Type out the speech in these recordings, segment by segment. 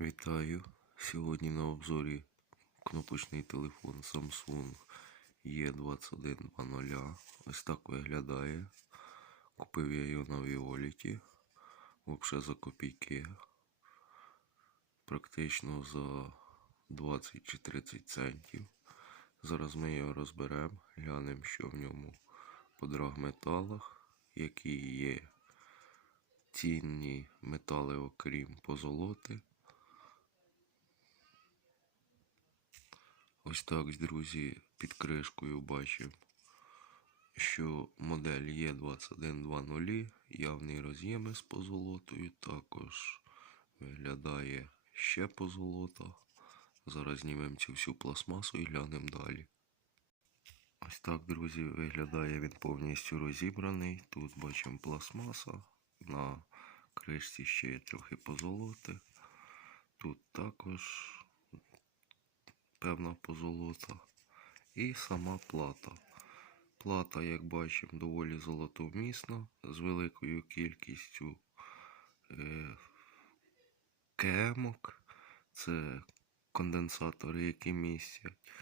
Вітаю! Сьогодні на обзорі кнопочний телефон Samsung E2120. Ось так виглядає. Купив я його на Віоліті. Взагалі за копійки. Практично за 20 чи 30 центів. Зараз ми його розберемо, глянемо, що в ньому по драгметалах, які є цінні метали, окрім позолоти. Ось так, друзі, під кришкою бачимо, що модель Е2120, явний роз'єм з позолотою, також виглядає ще позолота. Зараз знімемо цю всю пластмасу і глянемо далі. Ось так, друзі, виглядає він повністю розібраний. Тут бачимо пластмаса, на кришці ще є трохи позолоти. Тут також певна позолота. І сама плата. Плата, як бачимо, доволі золотовмісна, з великою кількістю е, кемок. Це конденсатори, які містять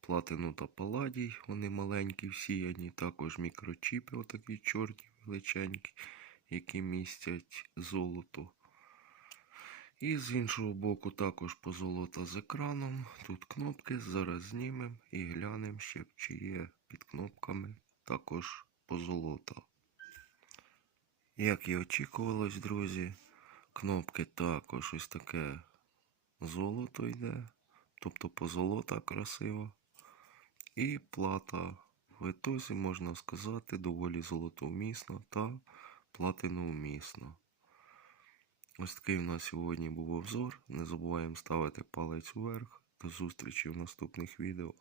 платину та паладій. Вони маленькі, всіяні, також мікрочіпи, отакі чорні величенькі, які містять золото. І з іншого боку також позолота з екраном. Тут кнопки. Зараз знімемо і глянемо ще, чи є під кнопками також позолота. Як і очікувалось, друзі, кнопки також ось таке золото йде, тобто позолота красива. І плата в ітозі, можна сказати, доволі золотовмісна та платиновмісна. Ось такий у нас сьогодні був обзор. Не забуваємо ставити палець вверх. До зустрічі в наступних відео.